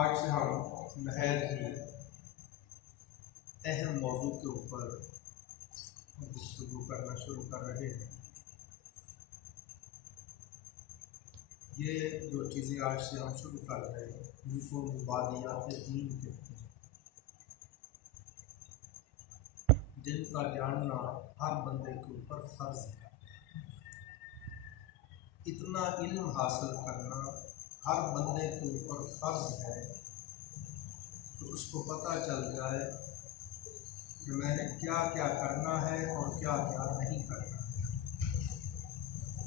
आज से हम नहायत ही अहम मौजू के ऊपर गुफ्तगू करना शुरू कर रहे हैं। ये जो चीज़ें आज से हम शुरू कर रहे हैं इनको मुबादियात दीन कहते हैं, जिनका जानना हर बंदे के ऊपर फ़र्ज है। इतना इल्म हासिल करना हर बंदे के ऊपर फ़र्ज है तो उसको पता चल जाए कि मैंने क्या क्या करना है और क्या क्या नहीं करना है,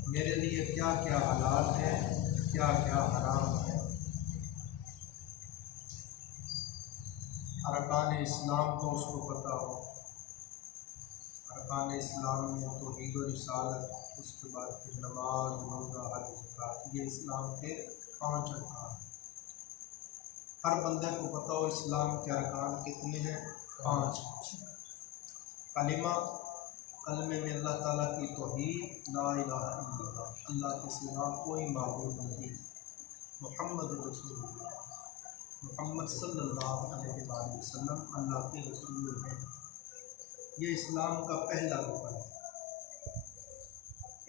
मेरे लिए क्या क्या हलाल है, क्या क्या हराम है। अरकान इस्लाम को उसको पता हो। अरकान इस्लाम में तौहीद और रिसालत, उसके बाद फिर नमाज, रोज़ा, हज, ज़कात, ये इस्लाम के 5 अरकान। हर बंदे को पता हो इस्लाम के अरकान कितने हैं, 5। कलिमा, कलमे में अल्लाह ताला की तौहीद, ला इलाहा इल्लल्लाह, अल्लाह के सिवा कोई माबूद नहीं, मुहम्मद रसूलुल्लाह, मुहम्मद सल्लल्लाहु अलैहि वसल्लम अल्लाह के रसूल हैं। ये इस्लाम का पहला रुकन है।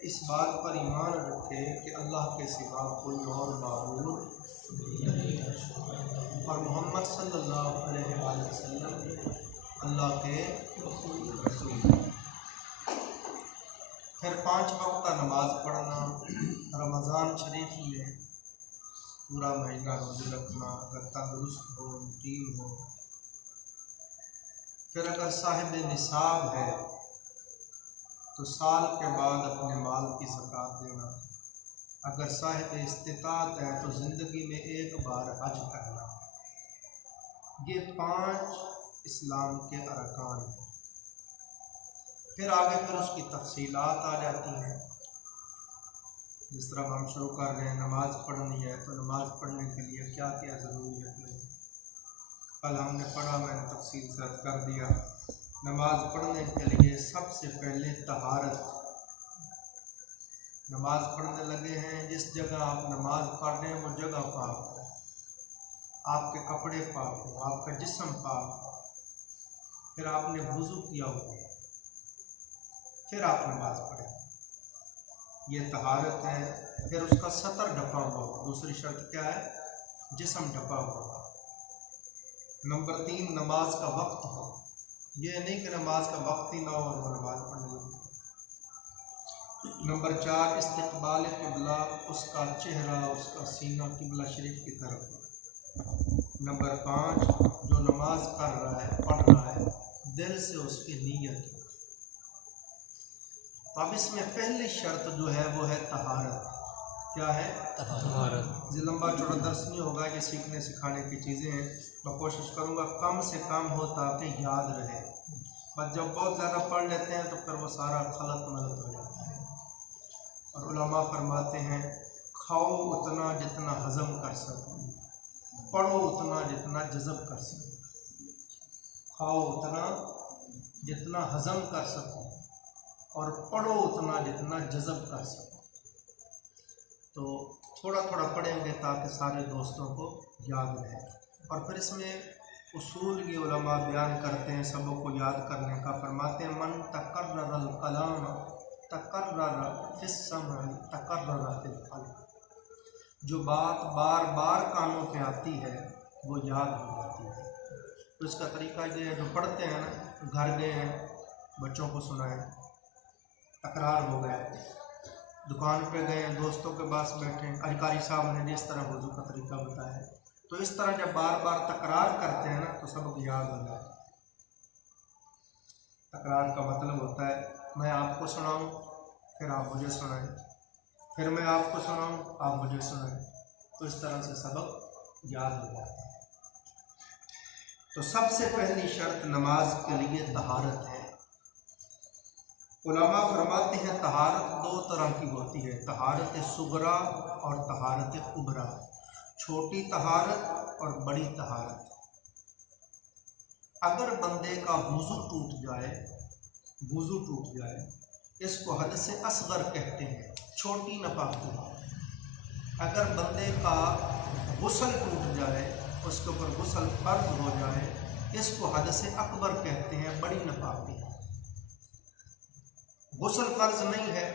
इस बात पर ईमान रखे कि अल्लाह के सिवा कोई और माबूद नहीं है और मोहम्मद सल्लल्लाहु अलैहि वसल्लम अल्लाह के रसूल हैं। फिर 5 वक्त नमाज पढ़ना, रमज़ान शरीफ में पूरा महीना रोज़े रखना, अगर तंदुरुस्त हो, मुकीम हो। फिर अगर साहिब निसाब है तो साल के बाद अपने माल की ज़कात देना। अगर साहिब इस्तिताअत है तो ज़िंदगी में एक बार हज करना। ये 5 इस्लाम के अरकान हैं। फिर आगे फिर उसकी तफसीलात आ जाती हैं। जिस तरह हम शुरू कर रहे हैं, नमाज पढ़नी है तो नमाज पढ़ने के लिए क्या क्या ज़रूरियत है। कल हमने पढ़ा, मैंने तफसील से अर्ज़ कर दिया। नमाज पढ़ने के लिए सबसे पहले तहारत। नमाज पढ़ने लगे हैं, जिस जगह आप नमाज पढ़ रहे हैं वो जगह पाक हो, आपके कपड़े पाक हो, आपका जिस्म पाक हो, फिर आपने वुज़ू किया हो, फिर आप नमाज पढ़ें। ये तहारत है। फिर उसका सतर ढपा हुआ हो। दूसरी शर्त क्या है, जिस्म ढपा हुआ। नंबर 3, नमाज का वक्त हो। ये नहीं कि नमाज का वक्त ही ना हो और वो नमाज पढ़ने लगे। नंबर 4, इस्तिक़बाल क़िबला, उसका चेहरा, उसका सीना क़िबला शरीफ की तरफ हो। नंबर 5, जो नमाज कर रहा है, पढ़ रहा है, दिल से उसकी नीयत हो। तो अब इसमें पहली शर्त जो है वो है तहारत। क्या है? तहारत। ये लंबा चौड़ा दर्स नहीं होगा, कि सीखने सिखाने की चीज़ें हैं। मैं कोशिश करूँगा कम से कम हो ताकि याद रहे। बस जब बहुत ज़्यादा पढ़ लेते हैं तो फिर वो सारा खलत मलत हो जाता है। और उलमा फरमाते हैं, खाओ उतना जितना हज़म कर सको, पढ़ो उतना जितना जज़ब कर सको। खाओ उतना जितना हज़म कर सको और पढ़ो उतना जितना जज़ब कर सको। तो थोड़ा थोड़ा पढ़ेंगे ताकि सारे दोस्तों को याद रहे। और फिर इसमें उसूल के उलमा बयान करते हैं सबों को याद करने का। फरमाते हैं, मन तकर्ररल कलाम तकर्रर फिस्सम तकर्रर फिल क़ल्ब। जो बात बार बार कानों पे आती है वो याद हो जाती है। तो इसका तरीका ये है, जो पढ़ते हैं ना, घर गए हैं, बच्चों को सुनाएं, तकरार हो गया, दुकान पे गए, दोस्तों के पास बैठे, अधिकारी साहब ने जिस तरह वज़ू का तरीका बताया, तो इस तरह जब बार बार तकरार करते हैं ना तो सबक याद हो जाता है। तकरार का मतलब होता है, मैं आपको सुनाऊं, फिर आप मुझे सुनाएं, फिर मैं आपको सुनाऊं, आप मुझे सुनाएं। तो इस तरह से सबक याद हो जाता है। तो सबसे पहली शर्त नमाज के लिए तहारत है। उलमा फरमाते हैं, तहारत 2 तरह की होती है, तहारत सुगरा और तहारत कुबरा। छोटी तहारत और बड़ी तहारत। अगर बंदे का वुज़ू टूट जाए, इसको हद से असगर कहते हैं, छोटी नपाकी। अगर बंदे का गुस्ल टूट जाए, उसके ऊपर गुस्ल फर्ज हो जाए, इसको हदस अकबर कहते हैं, बड़ी नापाकी। गुस्ल फर्ज नहीं है,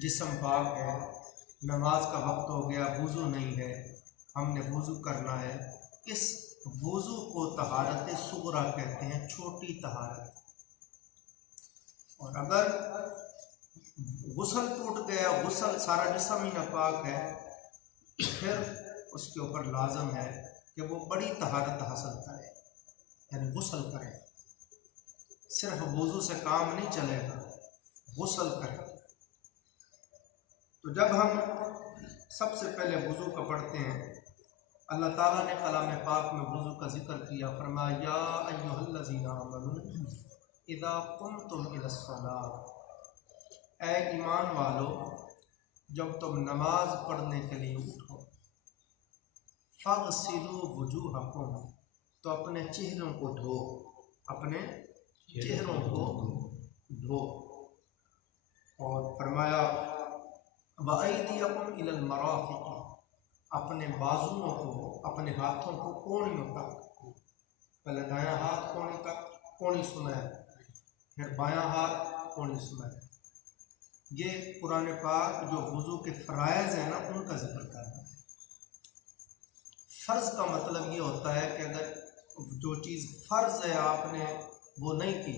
जिस्म पाक है, नमाज का वक्त हो गया, वुज़ू नहीं है, हमने वुज़ू करना है, इस वुज़ू को तहारत सुगरा कहते हैं, छोटी तहारत। और अगर गुस्ल टूट गया, गुस्ल सारा जिस्म ही नापाक है, फिर उसके ऊपर लाजम है कि वो बड़ी तहारत हासिल करे, यानी गुस्ल करे। सिर्फ वुज़ू से काम नहीं चलेगा, गुस्ल करे। तो जब हम सबसे पहले वुज़ू का पढ़ते हैं, अल्लाह ताला ने कलाम पाक में वुज़ू का जिक्र किया, फरमाया या अय्युहल्लज़ीना आमनू इज़ा कुमतुम इलस्सलाह, ऐ ईमान वालो जब तुम नमाज पढ़ने के लिए उठो, फ़ग़सिलू वुजूहकुम, तो अपने चेहरों को धो, अपने चेहरों को धो। और फरमाया वअयदियकुम इलल मराफ़िक़, अपने बाजुओं को, अपने हाथों को कोहनियों तक, पहले दायां हाथ कोहनी तक, कोहनी सुमैर, फिर बायां हाथ कोहनी सुमैर। ये कुरान पाक जो वुज़ू के फ़राइज़ हैं ना, उनका जिक्र कर रहा है। फ़र्ज़ का मतलब ये होता है कि अगर जो चीज़ फ़र्ज़ है आपने वो नहीं की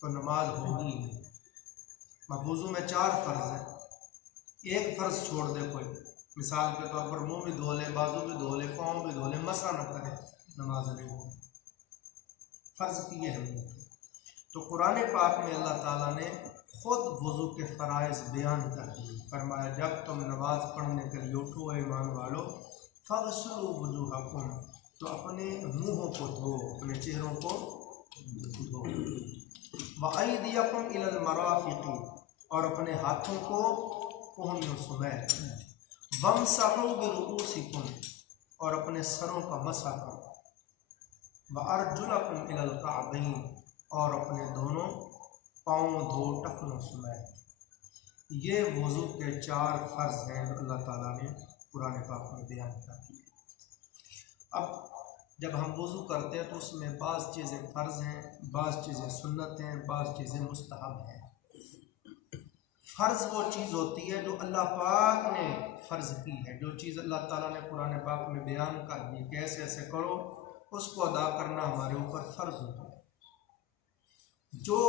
तो नमाज होगी ही नहीं। वुज़ू में 4 फ़र्ज़ हैं, एक फ़र्ज़ छोड़ दे कोई, मिसाल के तौर पर मुंह भी धो ले, बाजू भी धो ले, पाँव भी धो ले, मसा न करे, नमाज नहीं होगी। फ़र्ज़ किए हमने। तो कुरान पाक में अल्लाह ताला ने खुद वुज़ू के फ़राइज़ बयान कर दिए। फरमाया जब तुम नमाज पढ़ने के लिए उठो ईमान वालो, फ़ग़सिलू वुजूहकुम, तो अपने मुँहों को धो, अपने चेहरों को धो। वअयदियकुम इलल मराफ़िक़, और अपने हाथों को कोहनियों सुमैर। वमसहू बिरुऊसिकुम, और अपने सरों का मसा करो। वअरजुलकुम इलल कअबैन, और अपने दोनों पाँव धो, टखनों सुमैर। ये वुज़ू के 4 फ़र्ज़ हैं जो अल्लाह ताला ने कुरान पाक में बयान कर दिए। अब जब हम वुज़ू करते हैं तो उसमें बाज़ चीज़ें फ़र्ज़ हैं, बाज़ चीज़ें सुन्नत हैं, बाज़ चीज़ें मुस्तहब हैं। फ़र्ज़ वो चीज़ होती है जो अल्लाह पाक ने फ़र्ज़ की है, जो चीज़ अल्लाह ताला ने कुरान पाक में बयान कर दी कि ऐसे ऐसे करो, उसको अदा करना हमारे ऊपर फ़र्ज़ होता है। जो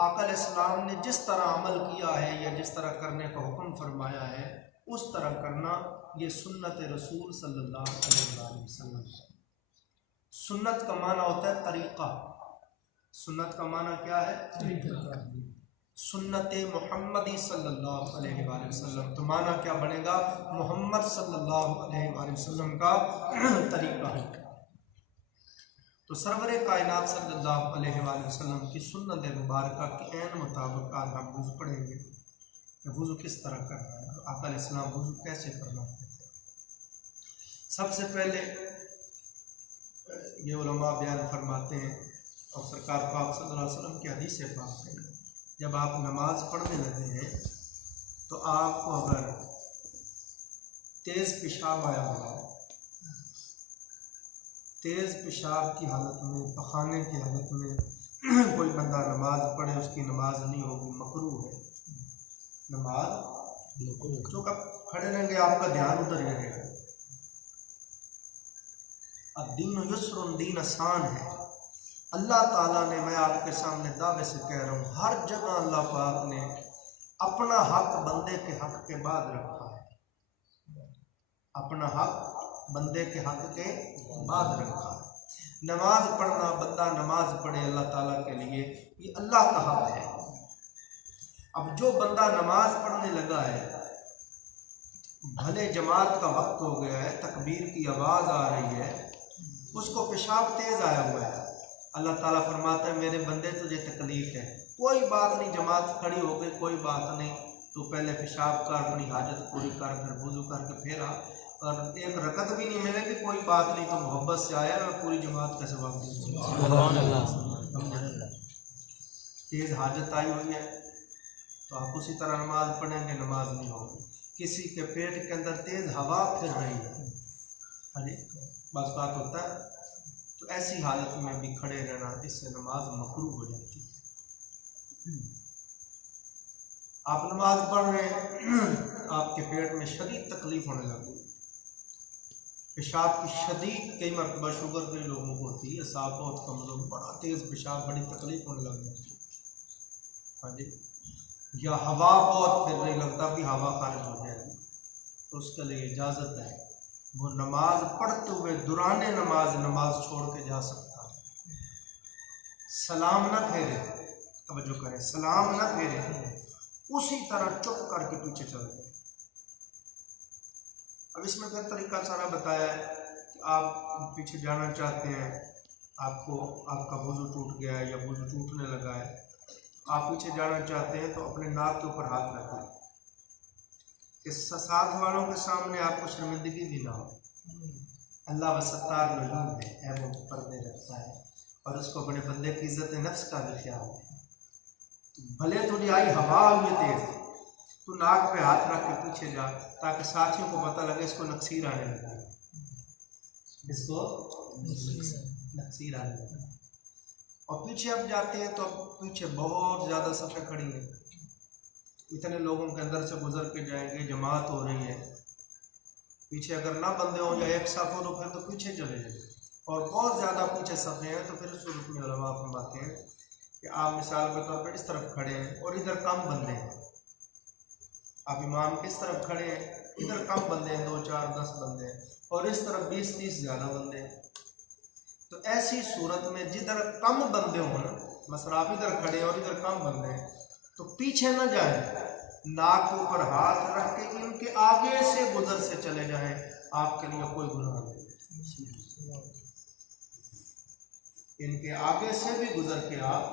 आका इस्लाम ने जिस तरह अमल किया है या जिस तरह करने का हुक्म फरमाया है, उस तरह करना, ये सुन्नत रसूल सल्लल्लाहु अलैहि वसल्लम। सुन्नत का माना होता है तरीक़ा। सुन्नत का माना क्या है? तरीक़ा। सुन्नत मोहम्मदी सल्लल्लाहु अलैहि वसल्लम, तो माना क्या बनेगा? मोहम्मद सल्लल्लाहु अलैहि वसल्लम का तरीक़ा है। तो सरवरे कायनात सल्लल्लाहु अलैहि वसल्लम की सुन्नत मुबारका के ऐन मुताबिक आज हम वुज़ू पढ़ेंगे। वुज़ू किस तरह करना है, आका अलैहिस्सलाम वुज़ू कैसे करना है। सबसे पहले ये उलमा बयान फरमाते हैं, और सरकार पाक सल्लल्लाहु अलैहि वसल्लम की हदीस से पाक है, जब आप नमाज पढ़ने लगे हैं तो आपको अगर तेज़ पेशाब आया हुआ है, तेज़ पेशाब की हालत में, पखाने की हालत में कोई बंदा नमाज पढ़े, उसकी नमाज नहीं होगी, मकरूह है नमाज। जो कब खड़े रहेंगे आपका ध्यान उधर ही रहेगा। अब दीन युस्रुन, दीन आसान है। अल्लाह ताला ने, मैं आपके सामने दावे से कह रहा हूँ, हर जगह अल्लाह पाक ने अपना हक बंदे के हक के बाद रखा है। अपना हक बंदे के हक के बाद रखा है। नमाज पढ़ना, बंदा नमाज पढ़े अल्लाह ताला के लिए, ये अल्लाह का हक है। अब जो बंदा नमाज पढ़ने लगा है, भले जमात का वक्त हो गया है, तकबीर की आवाज़ आ रही है, उसको पेशाब तेज़ आया हुआ है, अल्लाह ताला फरमाता है मेरे बंदे तुझे तकलीफ़ है, कोई बात नहीं, जमात खड़ी हो गई, कोई बात नहीं, तो पहले पेशाब कर, अपनी हाजत पूरी कर, फिर वुज़ू करके फिर आ, और एक रकत भी नहीं मिलेगी, कोई बात नहीं, तो मोहब्बत से आया, मैं पूरी जमात का सवाब दूँगा। तेज़ हाजत आई हुई है तो आप उसी तरह नमाज पढ़ेंगे, नमाज नहीं होगी। किसी के पेट के अंदर तेज़ हवा फिर रही है, अरे बस बात होता है। तो ऐसी हालत में भी खड़े रहना, इससे नमाज मकरूह हो जाती है। आप नमाज पढ़ रहे हैं, आपके पेट में शदीद तकलीफ होने लगी, पेशाब की शदीद, कई मरतबा शुगर के लोगों को होती है, साफ बहुत कमजोर, बड़ा तेज पेशाब, बड़ी तकलीफ होने लग जाती है। हाँ जी, या हवा बहुत फिर नहीं लगता भी हवा खारिज हो जाएगी, तो उसके लिए इजाज़त है, वो नमाज पढ़ते हुए दुराने नमाज छोड़ के जा सकता है। सलाम ना फेरे, तवज्जो करें, सलाम ना फेरे, उसी तरह चुप करके पीछे चल गए। अब इसमें फिर तरीका सारा बताया है कि आप पीछे जाना चाहते हैं, आपका वुज़ू टूट गया है या वुज़ू टूटने लगा है, आप पीछे जाना चाहते हैं तो अपने नाक के ऊपर हाथ रखें कि साथ वालों के सामने आपको शर्मिंदगी भी ना हो। अल्लाह वसत्तार मौजूद है, वो पर्दे रखता है और उसको अपने बंदे की इज्जत नफ्स का भी ख्याल है। भले थोड़ी आई हवा हुई तेज, तू नाक पे हाथ रख के पीछे जा, ताकि साथियों को पता लगे इसको नक्सीर आने लगा, इसको नक्सीर आने लगा। और पीछे अब जाते हैं तो अब पीछे बहुत ज़्यादा सफ़ें खड़ी हैं, इतने लोगों के अंदर से गुजर के जाएंगे, जमात हो रही है, पीछे अगर ना बंदे हो या एक साफ हो तो फिर तो पीछे चले जाए, और बहुत ज़्यादा पीछे सफ़े हैं तो फिर उस सूरत में उलमा फरमाते हैं कि आप मिसाल के तौर पर इस तरफ खड़े हैं और इधर कम बंदे हैं, आप इमाम किस तरफ खड़े हैं, इधर कम बंदे हैं, 2 4 10 बंदे हैं, और इस तरफ 20 30 ज़्यादा बंदे हैं। तो ऐसी सूरत में जिधर कम बंदे हों ना, मसला आप इधर खड़े हैं और इधर कम बंदे हैं, तो पीछे न जाएं, नाक के ऊपर हाथ रख के इनके आगे से गुजर से चले जाएं, आपके लिए कोई गुनाह नहीं, इनके आगे से भी गुजर के आप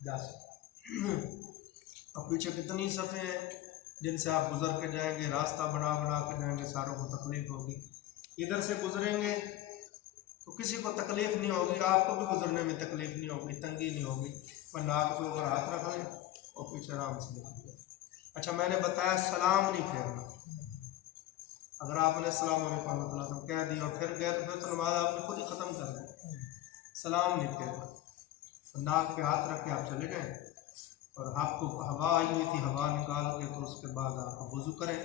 जा सकते। अब पीछे कितनी सफ़े हैं जिनसे आप गुजर के जाएंगे, रास्ता बना के जाएंगे, सारों को तकलीफ होगी। इधर से गुजरेंगे तो किसी को तकलीफ नहीं होगी, आपको भी गुजरने में तकलीफ नहीं होगी, तंगी नहीं होगी, पर नाक के ऊपर हाथ रख लें और पीछे आराम से निकल। अच्छा, मैंने बताया सलाम नहीं फेरना, अगर आपने अस्सलाम वालेकुम कह दिया और फिर गए तो फिर तो नमाज आपने खुद ही ख़त्म कर दी। सलाम नहीं फेरना, नाक पे हाथ रख के आप चले गए और आपको हवा आई हुई थी, हवा निकाल के तो उसके बाद आप वुज़ू करें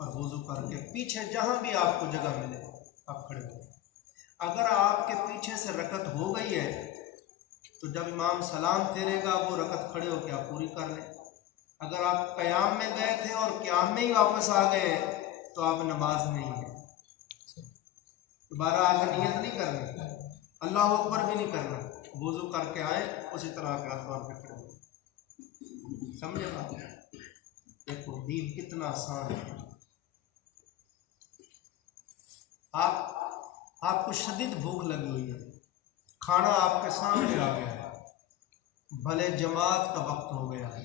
और वुज़ू करके पीछे जहाँ भी आपको जगह मिले आप खड़े हो। अगर आपके पीछे से रकत हो गई है तो जब इमाम सलाम फेरेगा वो रकत खड़े होकर आप पूरी कर लें। अगर आप क़याम में गए थे और क़याम में ही वापस आ गए तो आप नमाज नहीं है, दोबारा आकर नियत नहीं करनी, अल्लाह अकबर भी नहीं करना, वुज़ू करके आए उसी तरह के हाथ पे खड़े हो। समझे बात? देखो दीन कितना आसान है। आपको शदीद भूख लगी हुई है, खाना आपके सामने आ गया है, भले जमात का वक्त हो गया है,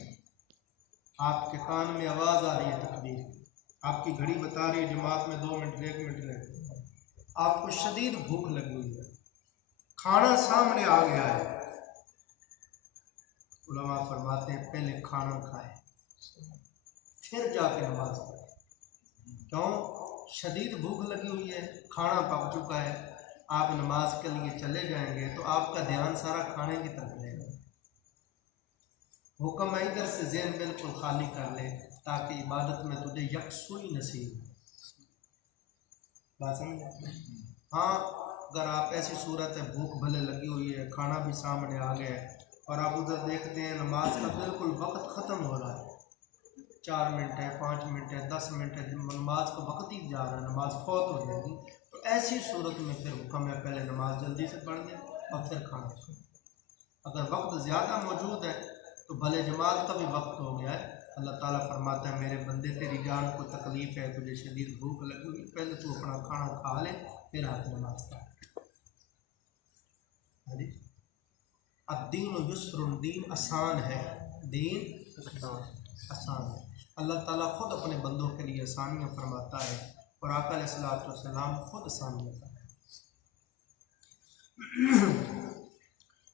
आपके कान में आवाज़ आ रही है तकबीर, आपकी घड़ी बता रही है जमात में 2 मिनट 1 मिनट लगे, आपको शदीद भूख लगी हुई है, खाना सामने आ गया है, उलमा फरमाते हैं पहले खाना खाए फिर जाके नमाज पढ़े। क्यों? शदीद भूख लगी हुई है, खाना पक चुका है, आप नमाज के लिए चले जाएंगे तो आपका ध्यान सारा खाने की तरफ रहेगा। हुक्म है इधर से ज़हन बिल्कुल खाली कर ले ताकि इबादत में तुझे यकसुई नसीब बात समझ। हाँ, अगर आप ऐसी सूरत है भूख भले लगी हुई है, खाना भी सामने आ गया है और आप उधर देखते हैं नमाज का बिल्कुल वक्त ख़त्म हो रहा है, 4 मिनट है, 5 मिनट है, 10 मिनट है, नमाज का वक्त ही जा रहा है, नमाज फौत हो जाएगी, तो ऐसी सूरत में फिर हुक्म है पहले नमाज जल्दी से पढ़ लें और फिर खाना। अगर वक्त ज़्यादा मौजूद है तो भले जमात का भी वक्त हो गया है, अल्लाह ताला फरमाता है मेरे बंदे तेरी जान को तकलीफ़ है, तुझे शदीद भूख लगी हुई, पहले तू अपना खाना खा ले फिर आके नमाज पढ़। अद्दीन युस्रुन, दीन आसान है, दीन आसान है। अल्लाह ताला खुद अपने बंदों के लिए आसानियाँ फरमाता है और आका अलैहिस्सलातु वस्सलाम खुद आसानियाँ फरमाता है।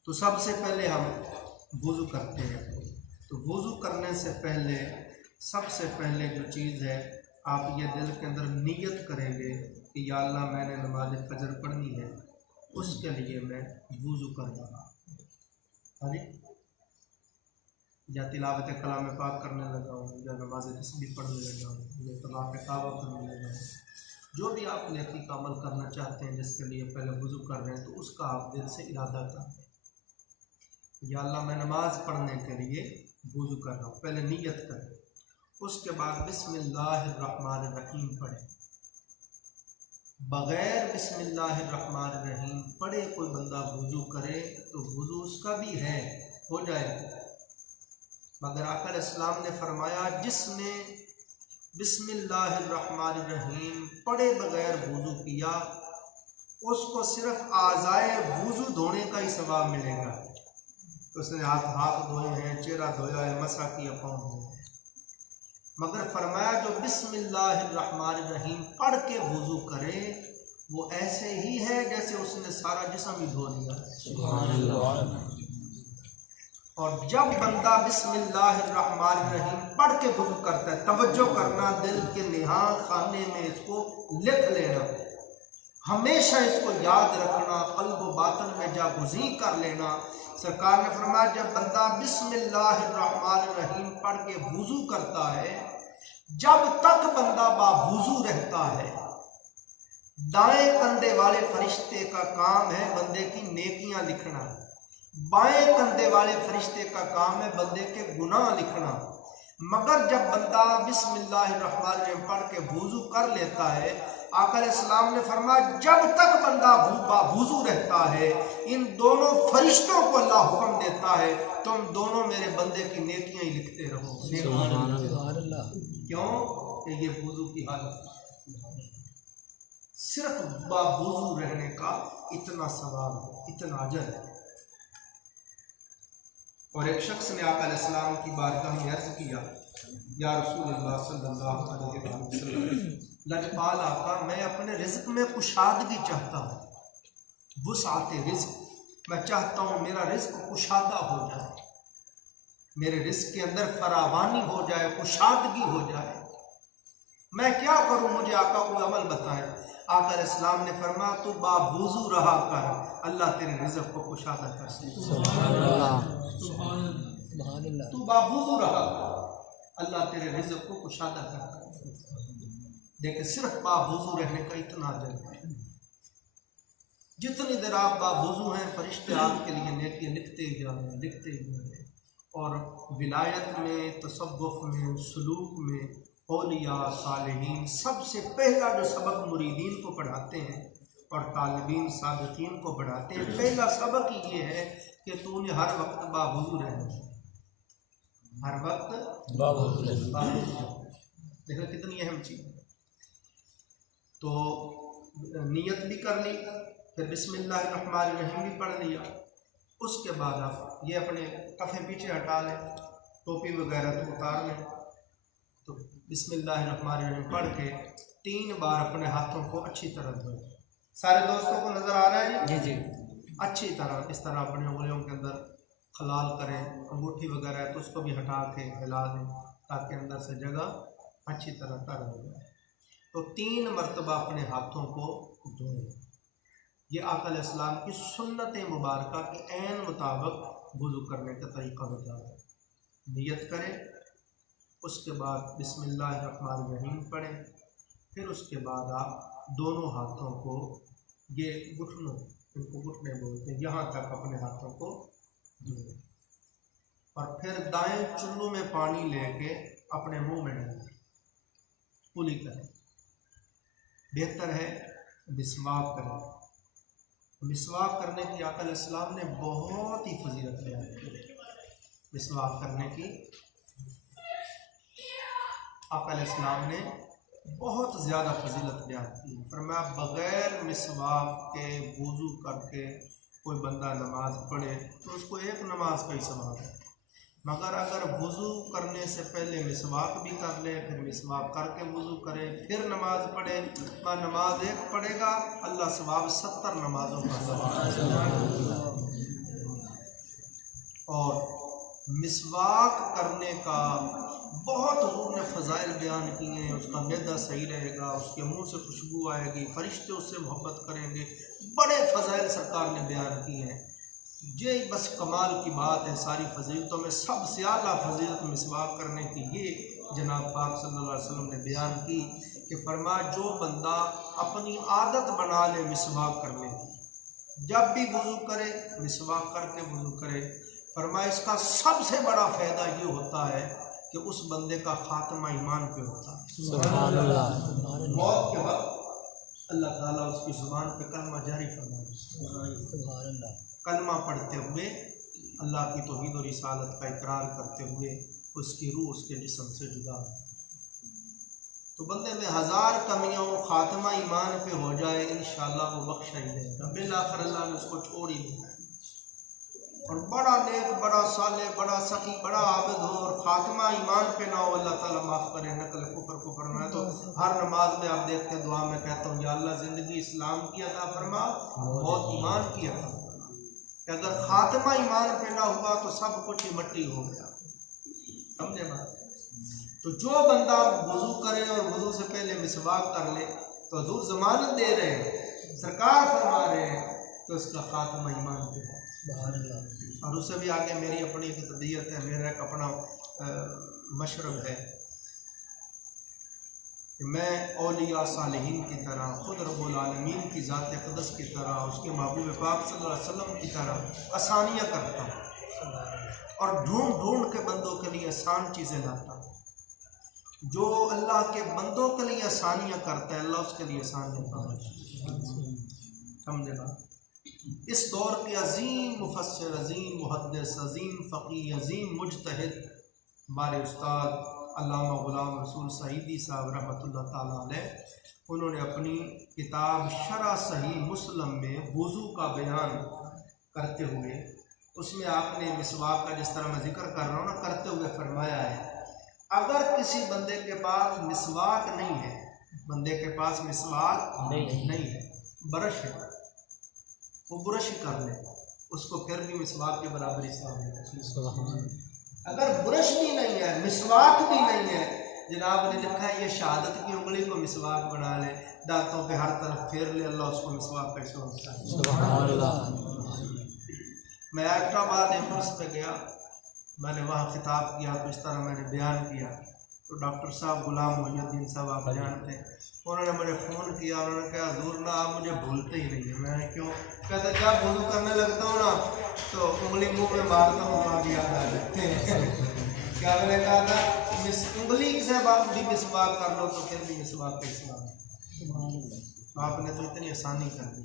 तो सबसे पहले हम वुज़ू करते हैं, तो वुज़ू करने से पहले सबसे पहले जो चीज़ है आप ये दिल के अंदर नियत करेंगे कि या अल्लाह मैंने नमाज फजर पढ़नी है, उसके लिए मैं वुज़ू कर रहा, अरे या तिलावत कलाम पाक करने लगा हूँ, या नमाज तस्बीह पढ़ने लगा हूँ, या तवाफ़ काबा करने लगा हूँ, जो भी आप नेकी का अमल करना चाहते हैं जिसके लिए पहले वुज़ू कर रहे हैं, तो उसका आप दिल से इरादा करें। या अल्लाह मैं नमाज पढ़ने के लिए वुज़ू कर रहा हूँ, पहले नीयत करें। उसके बाद बिस्मिल्लाहिर्रहमानिर्रहीम पढ़ें। बग़ैर बिस्मिल्लाहिर्रहमानिर्रहीम पढ़े कोई बंदा वुज़ू करे तो वुज़ू उसका भी है, हो जाएगा, मगर आका इस्लाम ने फरमाया जिसने बिस्मिल्लाहिर्रहमानिर्रहीम पढ़े बगैर वुज़ू किया उसको सिर्फ आज़ाए वुज़ू धोने का ही सवाब मिलेगा। तो उसने हाथ धोए हैं, चेहरा धोया है, मसा किया, पाँव धोए, मगर फरमाया जो बिस्मिल्लाहिर्रहमानिर्रहीम पढ़ के वुज़ू करे वो ऐसे ही है जैसे उसने सारा जिस्म ही धो लिया। और जब बंदा बिस्मिल्लाहिर्रहमानिर्रहीम पढ़ के वुज़ू करता है, तवज्जो करना, दिल के निहा खाने में इसको लिख लेना, हमेशा इसको याद रखना, क़ल्ब व बातन में जागुज़ी कर लेना। सरकार ने फरमाया जब बंदा बिस्मिल्लाहिर्रहमानिर्रहीम पढ़ के वुज़ू करता है, जब तक बंदा बावुज़ू रहता है, दाएं कंधे वाले फरिश्ते का काम है बंदे की नेकियां लिखना, बाएं कंधे वाले फरिश्ते का काम है बंदे के गुनाह लिखना। मगर जब बंदा बिस्मिल्लाहिर्रहमानिर्रहीम पढ़ के वुज़ू कर लेता है, आका इस्लाम ने फरमाया जब तक बंदा बावुज़ू रहता है, इन दोनों फरिश्तों को अल्लाह हुक्म देता है तुम दोनों मेरे बंदे की नेकियां ही लिखते रहो। क्यों? कि ये वुज़ू की हालत, सिर्फ बावुज़ू रहने का इतना सवाब है, इतना अजर है। और एक शख्स ने आका अलैहिस्सलाम की बारगाह में अर्ज़ किया, या रसूलल्लाह सल्लल्लाहु अलैहि वसल्लम, लजपाल आका मैं अपने रिज़्क़ में कुशादगी चाहता हूँ, वुसअते रिज़्क़, मैं चाहता हूँ मेरा रिज़्क़ कुशादा हो जाए, मेरे रिज़्क़ के अंदर फरावानी हो जाए, कुशादगी हो जाए, मैं क्या करूँ, मुझे आका कोई अमल बताएं। आका इस्लाम ने फरमाया तू बावुज़ू रहा कर, अल्लाह तेरे रिज़्क़ को कुशादा कर दे। तू बावुज़ू रहा, अल्लाह तेरे रिज़्क़ को कुशादा कर दे। देखिए सिर्फ बावुज़ू रहने का इतना अजर है। जितनी देर आप बावुज़ू हैं, फरिश्ते आपके लिए नेकी लिखते ही जा रहे हैं, लिखते ही जा रहे हैं। और विलायत में, तसव्वुफ़ में, सुलूक में, औलिया सालिहीन सबसे पहला जो सबक मुरीदीन को पढ़ाते हैं और तालिबीन साबिकीन को पढ़ाते हैं, पहला सबक ही ये है कि तूने हर वक्त बावुज़ू रहना है, हर वक्त बावुज़ू रहना। देखो कितनी अहम चीज़ है। तो नियत भी कर ली, फिर बिस्मिल्लाहिर्रहमानिर्रहीम भी पढ़ लिया, उसके बाद आप ये अपने कफ़े पीछे हटा लें, टोपी वगैरह तो उतार लें। तो बिस्मिल्लाहिर्रहमानिर्रहीम पढ़ के 3 बार अपने हाथों को अच्छी तरह धोएं। सारे दोस्तों को नज़र आ रहा है जी? जी। अच्छी तरह इस तरह अपने उंगलियों के अंदर खलाल करें, अंगूठी वगैरह है तो उसको भी हटा के हिला दें ताकि अंदर से जगह अच्छी तरह तर हो जाए। तो 3 मरतबा अपने हाथों को धोएं। ये आका अलैहिस्सलाम की सुन्नत मुबारका के ऐन मुताबिक वुज़ू करने का तरीका बता है। नियत करें, उसके बाद बिस्मिल्लाहिर्रहमानिर्रहीम पढ़ें, फिर उसके बाद आप दोनों हाथों को, ये घुटनों, इनको घुटने बोलते हैं, यहाँ तक अपने हाथों को धोएं और फिर दाएं चुल्लू में पानी लेके अपने मुंह में डालें, कुली करें। बेहतर है मिसवाक करें। मिसवाक करने की आका अलैहिस्सलाम ने बहुत ही फजीलत बयान की। मिसवाक करने की आका अलैहिस्सलाम ने बहुत ज़्यादा फजीलत बयान की। फरमाया बग़ैर मिसवाक के वुज़ू करके कोई बंदा नमाज पढ़े तो उसको एक नमाज का ही सवाब है, मगर अगर वुज़ू करने से पहले मिसवाक भी कर ले, फिर मिसवाक करके वुज़ू करे, फिर नमाज पढ़े, नमाज एक पढ़ेगा अल्लाह सवाब 70 नमाजों का सवाब। और मिसवाक करने का बहुत हुजूर ने फ़ज़ाइल बयान किए हैं। उसका मैदा सही रहेगा, उसके मुंह से खुशबू आएगी, फरिश्ते उससे मोहब्बत करेंगे, बड़े फ़ज़ाइल सरकार ने बयान किए हैं। ये बस कमाल की बात है। सारी फजीलतों में सबसे आला फजीलत मिसवाक करने की ये जनाब पाक सल्लल्लाहु अलैहि वसल्लम ने बयान की कि फरमाया जो बंदा अपनी आदत बना ले मिसवाक करने की, जब भी वज़ू करे मिसवाक करके वज़ू करे, फरमाया इसका सबसे बड़ा फ़ायदा ये होता है कि उस बंदे का खात्मा ईमान पे होता है। सुभान अल्लाह। मौत के वक्त अल्लाह ताला उसकी ज़ुबान पे कलमा जारी फरमाए। कलमा पढ़ते हुए अल्लाह की तौहीद और रिसालत का इकरार करते हुए उसकी रूह उसके जिस्म से जुदा है। तो बंदे में हज़ार कमियाँ खात्मा ईमान पे हो जाए, इंशाअल्लाह वो बख्शा ही जाएगा। बिलाखिर अल्लाह ने उसको छोड़ ही दिया। और बड़ा नेक, बड़ा साले, बड़ा सखी, बड़ा आबिद हो और खात्मा ईमान पे ना हो, अल्लाह ताला माफ़ करे, नकल कुफर ना। तो हर नमाज में आप देखते दुआ में कहता हूँ, या अल्लाह ज़िंदगी इस्लाम की अता फरमा, मौत ईमान की अता फरमा। अगर खात्मा ईमान पे ना हुआ तो सब कुछ ही मट्टी हो गया। समझे बात? तो जो बंदा वज़ू करे और वज़ू से पहले मिसवाक कर ले तो हुज़ूर ज़मानत दे रहे हैं, सरकार फरमा रहे हैं तो उसका खात्मा ईमान पे है। और उससे भी आगे मेरी अपनी एक तबीयत है, मेरा एक अपना मशरब है कि मैं औलिया सालिहीन की तरह, खुद रब्बुल आलमीन की ज़ात अक़दस की तरह, उसके महबूब पाक सल्लल्लाहु अलैहि वसल्लम की तरह आसानियाँ करता हूँ और ढूंढ ढूंढ के बंदों के लिए आसान चीज़ें लाता हूँ। जो अल्लाह के बंदों के लिए आसानियाँ करता है, अल्लाह उसके लिए आसानियाँ करता है। समझे ना? इस दौर के अजीम मुफस्सिर, अजीम मुहद्दिस, अजीम फ़क़ीह, अजीम मुज्तहिद हमारे उस्ताद अल्लामा ग़ुलाम रसूल सईदी साहब रहमतुल्लाह ताला अलैह, उन्होंने अपनी किताब शरह सही मुस्लिम में वज़ू का बयान करते हुए उसमें आपने मिसवाक का, जिस तरह मैं जिक्र कर रहा हूँ ना, करते हुए फरमाया है अगर किसी बंदे के पास मिसवाक नहीं है, बंदे के पास मिसवाक नहीं है, ब्रश है, वो ब्रश कर ले, उसको फिर भी मिसवाक के बराबर इस्तेमाल है। अगर ब्रश भी नहीं है, मिसवाक भी नहीं है, जनाब ने लिखा है ये शहादत की उंगली को मिसवाक बना ले, दांतों पे हर तरफ फेर ले, अल्लाह उसको मिसवाक कैसे होता है। सुभान अल्लाह। मैं हैदराबाद एम्स पे गया, मैंने वहाँ खिताब किया तो इस तरह मैंने बयान किया तो डॉक्टर साहब गुलाम मोहिउद्दीन साहब आप जानते हैं, उन्होंने मुझे फ़ोन किया, उन्होंने कहा हुज़ूर ना आप मुझे भूलते ही नहीं है। मैंने क्यों? कहते जब वज़ू करने लगता हूँ ना तो उंगली मुंह में मारता हूँ, आप याद आ जाते हैं। क्या मैंने कहा था, उंगली से आप भी मिसवाक कर लो तो फिर भी मिसवाक का इस्तेमाल। तो आपने तो इतनी आसानी कर दी,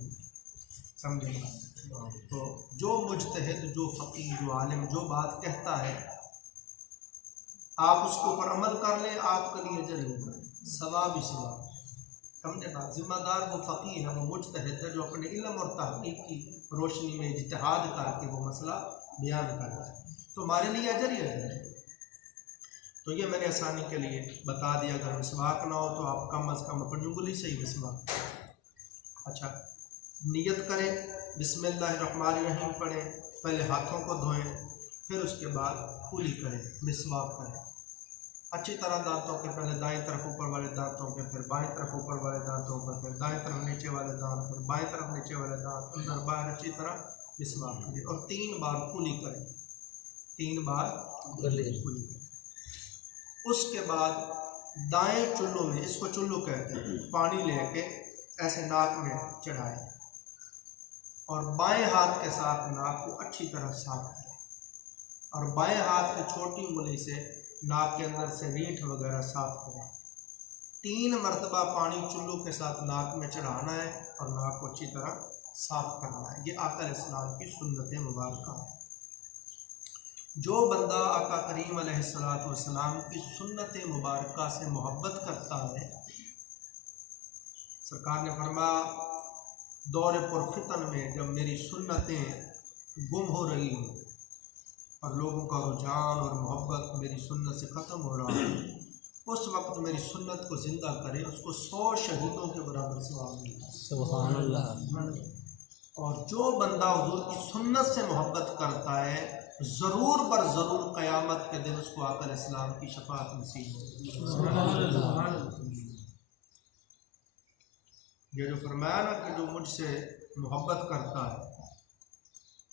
समझे? तो जो मुज्तहिद, जो फ़क़ीह, जो आलिम जो बात कहता है आप उसके ऊपर अमल कर लें, आपके लिए अजर होगा, सवाब ही सवाब। समझे बात? जिम्मेदार वो फ़क़ीह है, वो मुज्तहिद है जो अपने इल्म और तहक़ीक़ की रोशनी में इज्तिहाद करके वो मसला बयान कर रहा है, तो हमारे लिए अजर ही अजर है। तो ये मैंने आसानी के लिए बता दिया। अगर मिसवाक ना हो तो आप कम अज़ कम अपनी उंगली से ही मिसवाक। अच्छा, नियत करें, बिस्मिल्लाहिर्रहमानिर्रहीम पढ़ें, पहले हाथों को धोएं, फिर उसके बाद कुली करें, मिसवाक करें अच्छी तरह दांतों के, पहले दाएं तरफ ऊपर वाले दांतों के, फिर बाएं तरफ ऊपर वाले दांतों पर, फिर दाएं तरफ नीचे वाले दांत, फिर बाएं तरफ नीचे वाले दांत, अंदर बाहर अच्छी तरह मिसवाक करें और 3 बार कुली करें, 3 बार कुली करें। उसके बाद दाएं चुल्लू में, इसको चुल्लू कहते हैं, पानी लेके ऐसे नाक में चढ़ाएं और बाएं हाथ के साथ नाक को अच्छी तरह साफ करें और बाएं हाथ की छोटी उंगली से नाक के अंदर से रीठ वगैरह साफ करें। 3 मरतबा पानी चुल्लू के साथ नाक में चढ़ाना है और नाक को अच्छी तरह साफ करना है। ये आका अलैहिस्सलाम की सुन्नत मुबारक है। जो बंदा आका करीम अलैहिस्सलातु वस्सलाम की सुन्नत मुबारक से मोहब्बत करता है, सरकार ने फरमाया दौरे पुरफितन में जब मेरी सुन्नतें गुम हो रही हों और लोगों का रुझान और मोहब्बत मेरी सुन्नत से ख़त्म हो रहा है, उस वक्त मेरी सुन्नत को ज़िंदा करें, उसको 100 शहीदों के बराबर सवाब मिलता है। सुभान अल्लाह। और जो बंदा हुज़ूर की सुन्नत से मोहब्बत करता है ज़रूर बर ज़रूर क़यामत के दिन उसको आकर इस्लाम की शफाअत नसीब होगी। ये जो फरमाया ना कि जो मुझसे मोहब्बत करता है,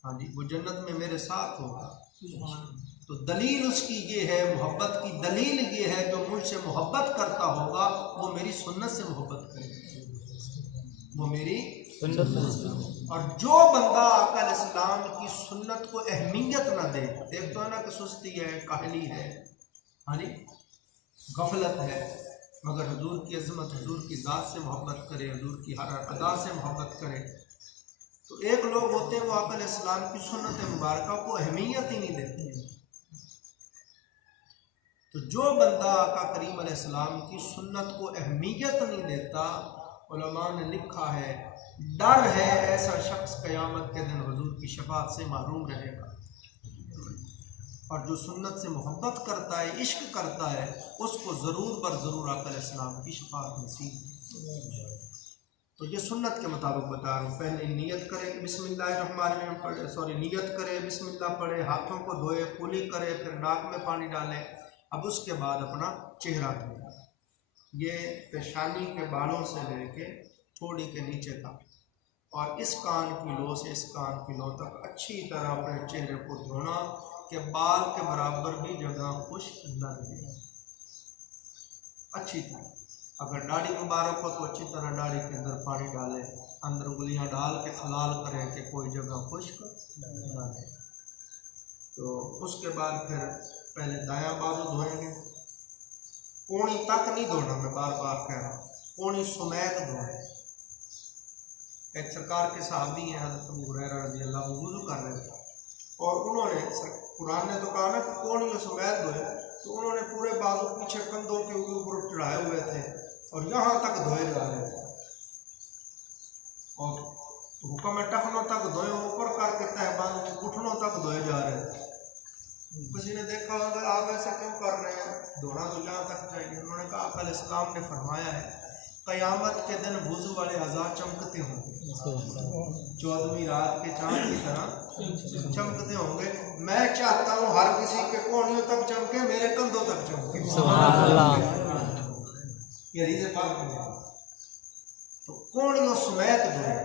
हाँ जी, वो जन्नत में मेरे साथ होगा। तो दलील उसकी ये है, मोहब्बत की दलील ये है, जो मुझसे मोहब्बत करता होगा वो मेरी सुन्नत से मोहब्बत करेगा, वो मेरी सुन्नत। और जो बंदा आका इस्लाम की सुन्नत को अहमियत ना दे, एक तो है ना कि सुस्ती है, काहली है, हाँ जी, गफलत है, मगर हुजूर की अज़मत, हुजूर की ज़ात से मोहब्बत करे, हुजूर की हर अदा से मोहब्बत करे। तो एक लोग होते हैं वो आका इस्लाम की सुन्नत मुबारका को अहमियत ही नहीं देते। तो जो बंदा आका करीम अलैहिस्सलाम की सुन्नत को अहमियत नहीं देता, उलमा ने लिखा है, डर है ऐसा शख्स क़यामत के दिन हुजूर की शफाअत से महरूम रहेगा। और जो सुन्नत से मोहब्बत करता है, इश्क करता है, उसको ज़रूर बर ज़रूर आका अलैहिस्सलाम की शफाअत नसीब। तो ये सुन्नत के मुताबिक बता रहा हूँ। पहले नियत करे कि बिस्मिल्लाहिर्रहमानिर्रहीम पढ़े, नियत करे, बिस्मिल्लाह पढ़े, हाथों को धोए, कुली करे, फिर नाक में पानी डाले। अब उसके बाद अपना चेहरा धोया, ये पेशानी के बालों से लेके थोड़ी के नीचे तक, और इस कान की लो से इस कान की लो तक अच्छी तरह अपने चेहरे को धोना कि बाल के बराबर भी जगह खुश्क न रहे, अच्छी तरह। अगर दाढ़ी मुबारक हो तो अच्छी तरह दाढ़ी के अंदर पानी डाले, अंदर उंगलियां डाल के हलाल करें कि कोई जगह खुश्क न रहे। तो उसके बाद फिर पहले दायां बाजू धोएंगे, कोणी तक नहीं धोना, मैं बार बार कह रहा हूँ, कोणी समेत धोए। एक सरकार के साहबी हैं हज़रत अबू हुरैरा रज़ी अल्लाह अन्हु, वुज़ू कर रहे थे और उन्होंने, कुरान ने तो कहा ना कि कोणी समेत धोए, तो उन्होंने पूरे बाजू पीछे कंधों के ऊपर चढ़ाए हुए थे और यहाँ तक धोए जा रहे थे। और हुक्म टखनों तक धोए, ऊपर करके तहबान घुटनों तक धोए जा रहे थे। किसी ने देखा होगा आप ऐसा क्यों कर रहे हैं, धोना तो जहाँ तक चाहिए। उन्होंने कहा आका इस्लाम ने फरमाया है क़यामत के दिन वुज़ू वाले अज़ा चमकते होंगे, 14वीं रात के चाँद की तरह चमकते होंगे। मैं चाहता हूँ हर किसी के कोहनियों तक चमके, मेरे कंधों तक चमके। ये रीज़ बात है। तो कोहनियों समेत धोए,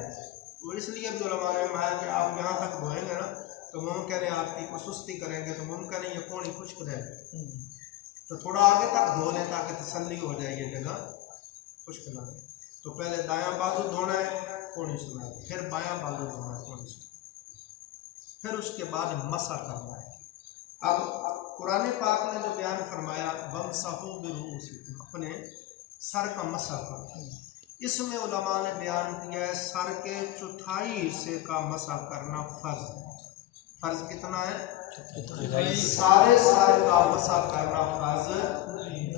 तो इसलिए भी उलमा ने कहा कि आप यहाँ तक धोएंगे ना तो मुमकिन है आपकी कोई सुस्ती करेंगे तो मुमकिन है ये कोहनी खुश्क रहे, तो थोड़ा आगे तक धो लें ताकि तसल्ली हो जाएगी जगह खुश्क ना रहे। तो पहले दायां बाजू धोना है, कोहनी समेत, फिर बायां बाजू धोना है, कोहनी समेत, फिर उसके बाद मसा करना है। अब कुरान पाक ने जो बयान फरमाया वमसहू बिरुऊसिकुम, अपने सर का मसा करना, इसमें उलमा ने बयान किया है सर के चौथाई हिस्से का मसा करना फर्ज है। फर्ज कितना है? सारे सर का मसा करना फर्ज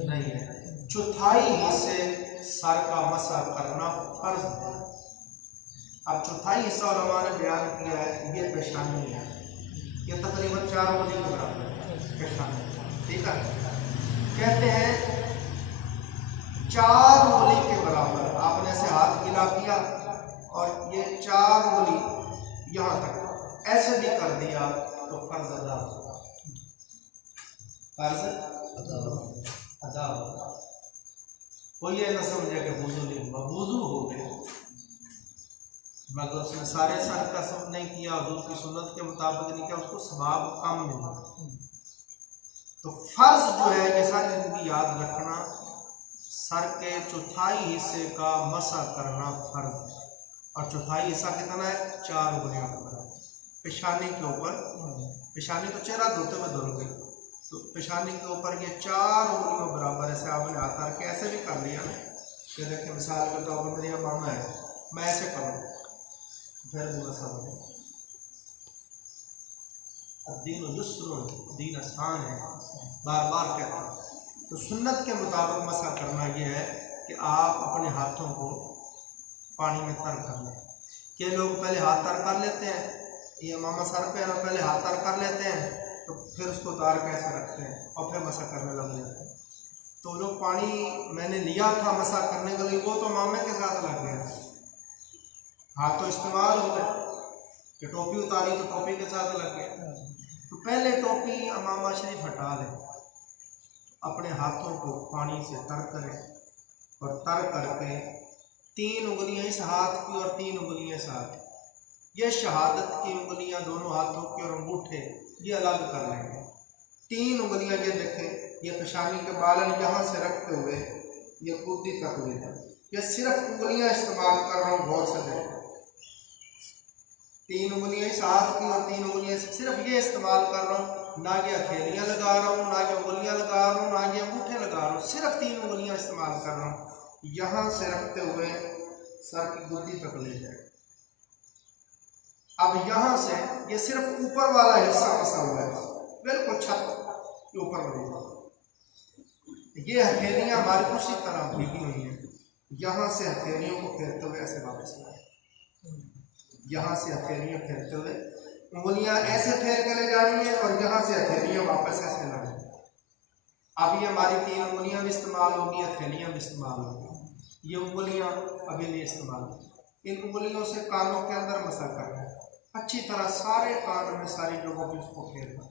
नहीं है, चौथाई हिस्से सर का मसा करना फर्ज है। अब चौथाई हिस्सा उलमा ने बयान किया है, ये पेशानी है, ये तकरीबन 4 उंगली के बराबर है पेशानी, ठीक है। कहते हैं 4 उंगली के बराबर आपने ऐसे हाथ गिला किया और ये 4 उंगली यहाँ तक ऐसे भी कर दिया तो फर्ज अदा होगा, फर्ज अदा होगा। कोई ये न समझे कि वुज़ू नहीं हुआ, वुज़ू हो गया, मगर उसने सारे सर का सब नहीं किया, हुजूर की सुन्नत के मुताबिक नहीं किया, उसको सवाब कम मिला। तो फर्ज जो है ये सारी जिंदगी याद रखना, सर के चौथाई हिस्से का मसा करना फर्ज, और चौथाई हिस्सा कितना है? 4 उंगलियों का बराबर। पेशानी के ऊपर, पेशानी तो चेहरा धोते हुए धोगे, तो पेशानी के ऊपर ये 4 उंगलियों बराबर ऐसे आपने हाथ करके ऐसे भी कर लिया ना, कि देखिए मिसाल के तौर पर मेरी मामा है, मैं ऐसे करूँ फिर भी मसा हो जाए। दीन युस्रुन, दीन आसान है, बार बार कहता हूँ। तो सुन्नत के मुताबिक मसा करना यह है कि आप अपने हाथों को पानी में तर कर लें। के लोग पहले हाथ तर कर लेते हैं, ये मामा सर पे ना, पहले हाथ तर कर लेते हैं तो फिर उसको तार कैसे रखते हैं और फिर मसा करने लग जाते हैं। तो जो पानी मैंने लिया था मसा करने के लिए वो तो मामे के साथ लग गया, हाथ तो इस्तेमाल हो गए, कि टोपी उतारी तो टोपी के साथ लग गया। तो पहले टोपी अमामा शरीफ हटा लें, अपने हाथों को पानी से तर करें और तर करके 3 उंगलियां इस हाथ की और 3 उंगलियां इस हाथ की, ये शहादत की उंगलियां दोनों हाथों की और अंगूठे ये अलग कर लेंगे। 3 उंगलियां ये देखें, ये पेशानी के बालन यहाँ से रखते हुए ये कुर्दी तक ले जाए। ये सिर्फ उंगलियां इस्तेमाल कर रहा हूँ, गौर से देखें। 3 उंगलियां इस हाथ की और 3 उंगलियां सिर्फ ये इस्तेमाल कर रहा हूँ, ना ये हथेलियां लगा रहा हूँ, ना ये उंगलियां लगा रहा हूँ, ना ये अंगूठे लगा रहा हूँ, सिर्फ 3 उंगलियां इस्तेमाल कर रहा हूँ। यहाँ से रखते हुए सर की गुद्दी तक ले जाए। अब यहाँ से ये सिर्फ ऊपर वाला हिस्सा मसा हुआ है, बिल्कुल छत के ऊपर वाली, ये हथेलियां हमारी उसी तरह भीगी हुई हैं। यहाँ से हथेलियों को फेरते हुए ऐसे वापस लाए, यहाँ से हथेलियां फेरते हुए उंगलियां ऐसे फेर के ले जानी है और यहाँ से हथेलियां वापस ऐसे लानी है। अभी हमारी 3 उंगलियां भी इस्तेमाल होगी, हथेलियां भी इस्तेमाल होगी। ये उंगलियां अभी नहीं इस्तेमाल, इन उंगलियों से कानों के अंदर मसा करना है अच्छी तरह, सारे कान में सारी जगहों पे उसको फेरना।